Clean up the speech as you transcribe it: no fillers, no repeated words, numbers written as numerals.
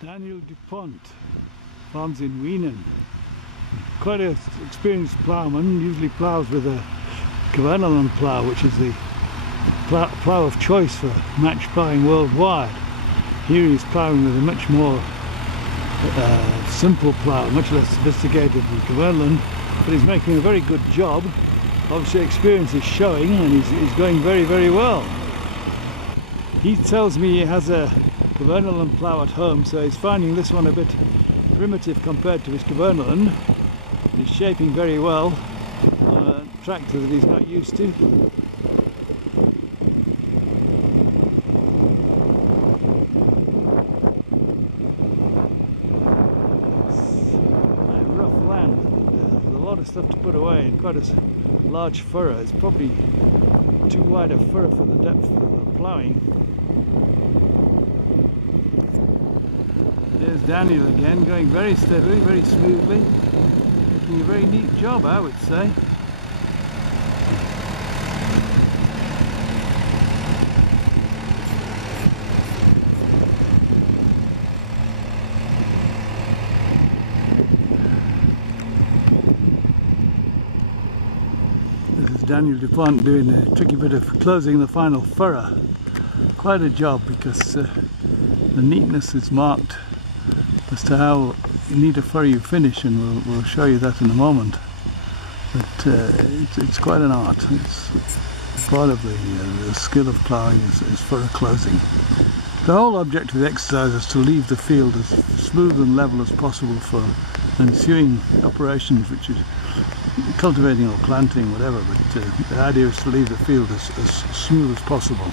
Daniel de Pontes farms in Weenen. Quite an experienced ploughman, usually ploughs with a Kverneland plough, which is the plough of choice for match ploughing worldwide. Here he's ploughing with a much more simple plough, much less sophisticated than Kverneland, but he's making a very good job. Obviously experience is showing, and he's going very, very well. He tells me he has a Kverneland plough at home, so he's finding this one a bit primitive compared to his Kverneland. He's shaping very well on a tractor that he's not used to. It's rough land, and there's a lot of stuff to put away and quite a large furrow. It's probably too wide a furrow for the depth of the ploughing. There's Daniel again, going very steadily, very smoothly, making a very neat job, I would say. This is Daniel de Pontes doing a tricky bit of closing the final furrow. Quite a job, because the neatness is marked as to how neat a furrow you finish, and we'll show you that in a moment. But it's quite an art. It's part of the skill of ploughing is furrow closing. The whole object of the exercise is to leave the field as smooth and level as possible for ensuing operations, which is cultivating or planting, whatever. But the idea is to leave the field as smooth as possible.